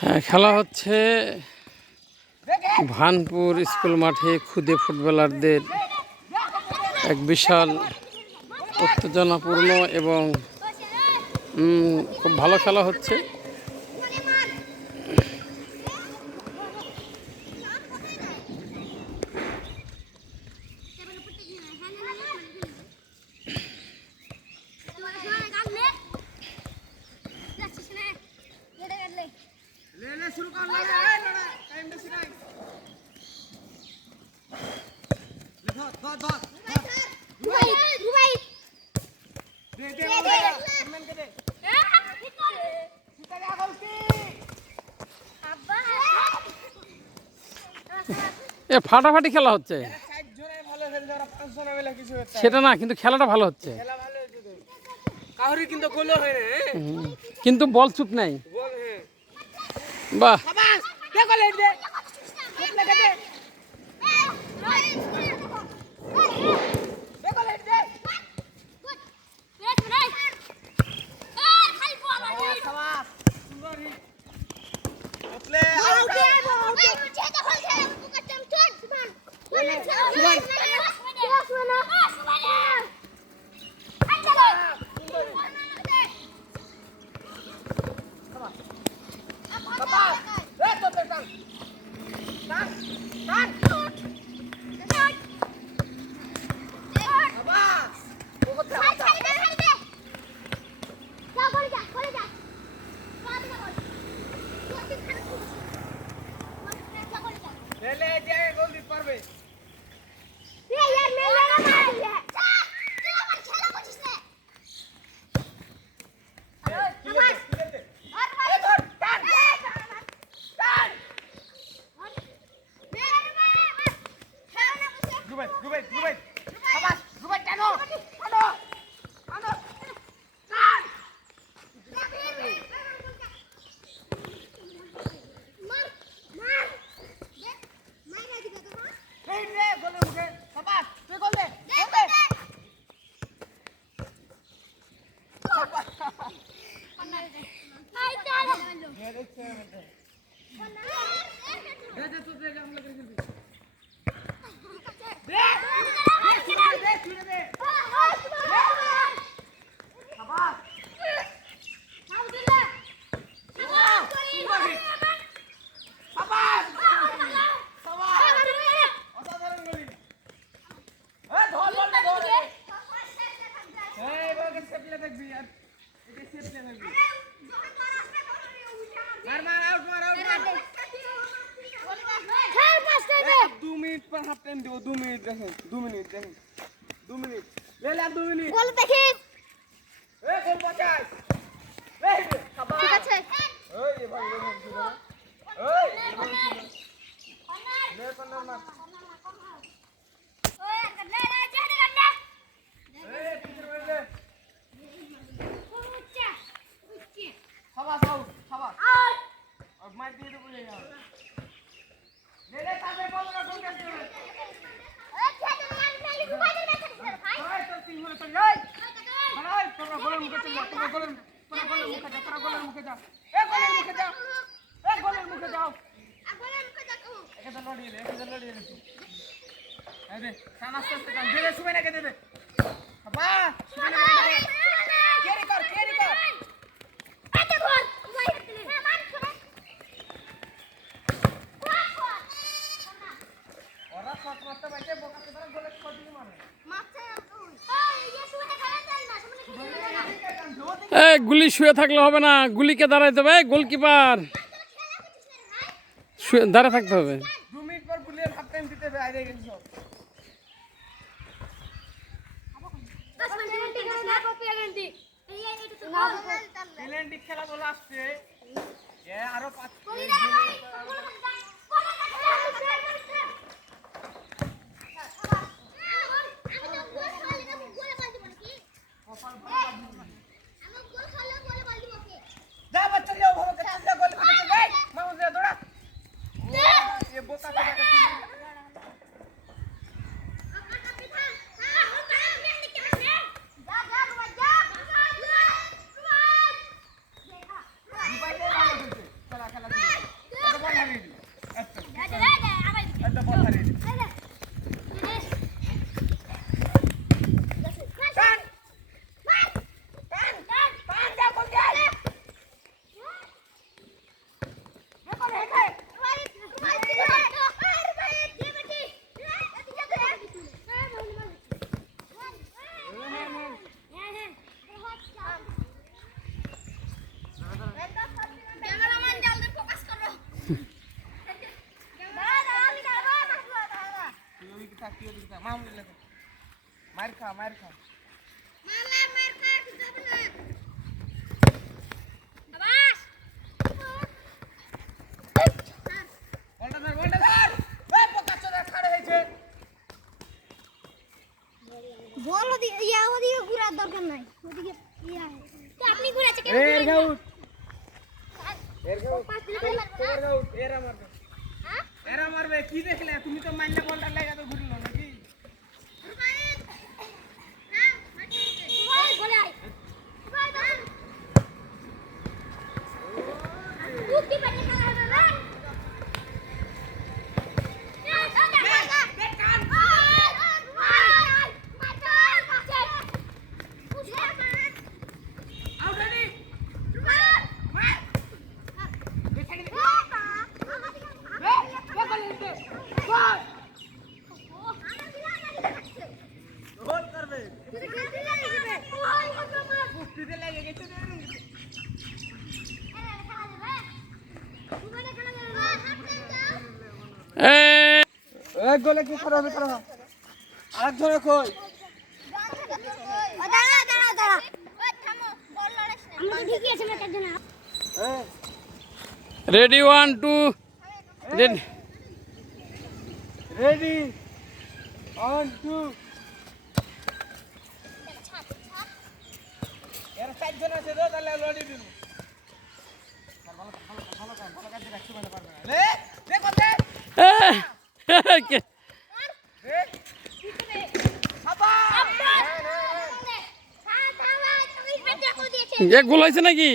হ্যাঁ, খেলা হচ্ছে ভানপুর স্কুল মাঠে খুদে ফুটবলারদের এক বিশাল উত্তেজনাপূর্ণ এবং খুব ভালো খেলা হচ্ছে। এ ফাটাফাটি খেলা হচ্ছে, সেটা না, কিন্তু খেলাটা ভালো হচ্ছে, কিন্তু বল চুপ নাই। বাহ, গুলি শুয়ে থাকলে হবে না, গুলিকে দাঁড়াইতে হবে। গোলকিপার দাঁড়ায় থাকতে হবে। খেলা বলে আসছে আরো 5 মার খা মার খা কিছু হবে না আবাস বলটা ধর এই পোকা চোদা খাড়ে হয়েছে বল ওদিকে ঘুরার দরকার নাই ওদিকে তো আপনি ঘুরাচ্ছে কেন এর গাউট এরা মারবে কি দেখলে তুমি তো মারলে বলটা লাগা তো ঘুরলো নাকি এই গোলে কি খারাপ হবে খারাপ আরেক ধরে কই দাঁড়া ওই থামো বল লড়াস না আমরা ঠিকই আছে ম্যাচের জন্য রেডি 1 2 রেডি রেডি 1 2 এর চারজন আছে তো তাহলে লড়ি দিব ভালো কাজ রাখতে পারবে না লে কোতে গোল হয়েছে নাকি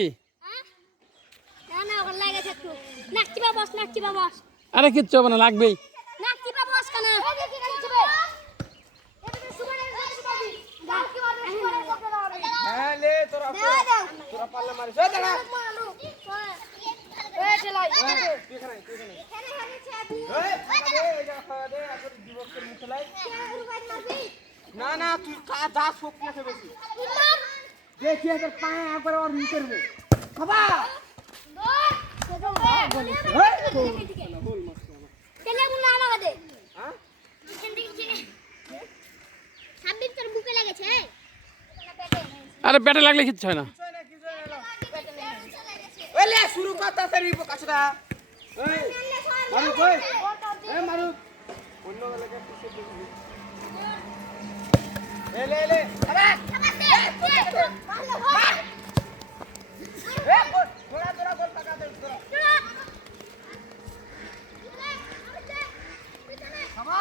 আরে কিচ্ছু হবে না লাগবেই তোরা পাল্লা মারিস ওই দাঁড়া না না তুই যা শক্তি আছে বেশি দেখি এদের পায়ে একবার আর নিচে রে খাবা আরে ব্যাটে লাগলে কিচ্ছু হয় না ওলে শুরু করতে তারি কাছটা এই মারু কই এ মারু অন্য লাগে পিছে দিবি এলে আরে গোলা গোল টাকা দে তোরা খাবা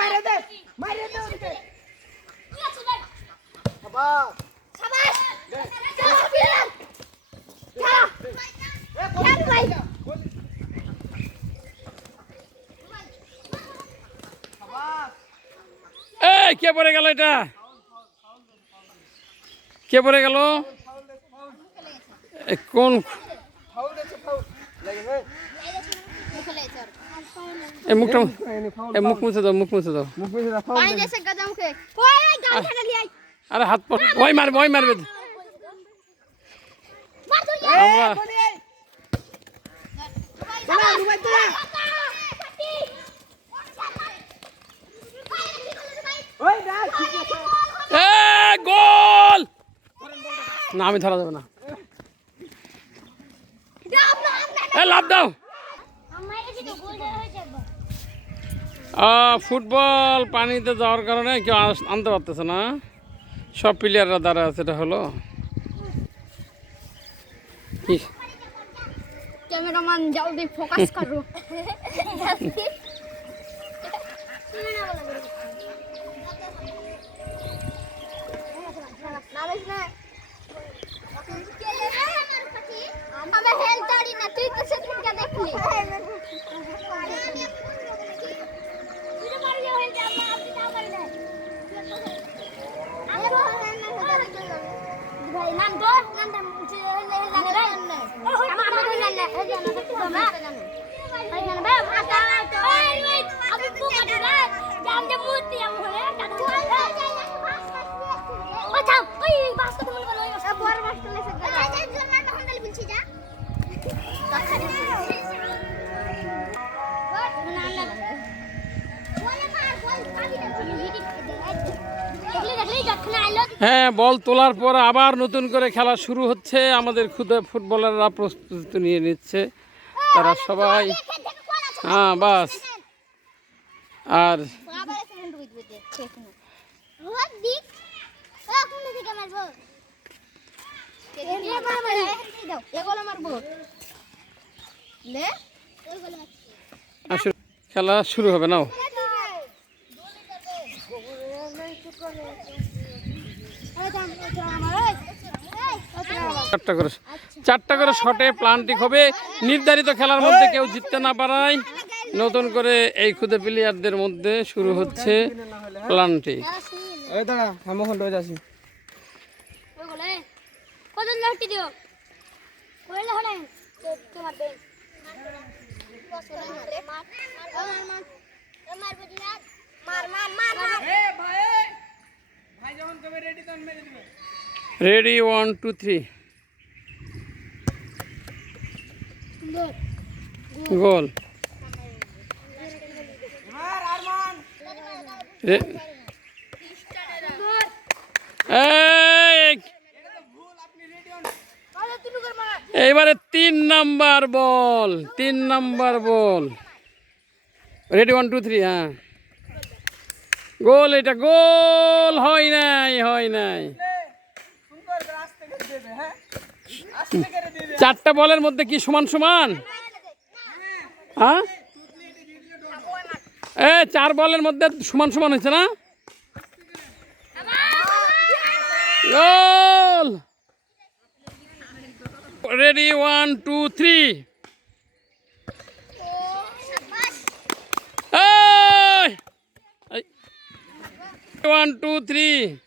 মারে দে ওদিকে শাবাশ শাবাশ এই কে পড়ে গেল এটা কে পড়ে গেল কোন ফাউল দেছে ফাউল লাগে এই মুখটা মুখ মুছে দাও মুখ মুছে দাও মুখ মুছে দাও ফাউল পানি দেশে গজা মুখে ওই গাল ছেড়ে দিই আরে হাত পড় ওই মারবে আমরা ওই না এ গোল না আমি ধরা যাবে না এ লাভ দাও ফুটবল পানিতে যাওয়ার কারণে কেউ আনতে পারতেছে না সব প্লেয়াররা দ্বারা সেটা হলো কি कैमरामैन जल्दी फोकस करो আমি হেলতারি না তুই তো হ্যাঁ, বল তোলার পর আবার নতুন করে খেলা শুরু হচ্ছে। আমাদের খুদে ফুটবলাররা প্রস্তুতি নিয়ে নিচ্ছে, তারা সবাই। হ্যাঁ বাস। আর আসলে খেলা শুরু হবে নাও। চারটা করে শটে প্লান্টিং হবে। নির্ধারিত খেলার মধ্যে কেউ জিততে না পারায় নতুন করে এই খুদে প্লেয়ারদের মধ্যে শুরু হচ্ছে প্লান্টিং। এই দাঁড়া, আমি ওখান থেকে যাচ্ছি। রেডি 1 2 3 গোল। এইবারে 3 নাম্বার বল, 3 নাম্বার বল। রেডি 1 2 3। হ্যাঁ, গোল। এটা গোল হয় নাই, হয় নাই। 4টা বলের মধ্যে কি সমান সমান? হ্যাঁ, 4 বলের মধ্যে সমান সমান হয়েছে না? গোল। রেডি 1 2 3। 1 2 3।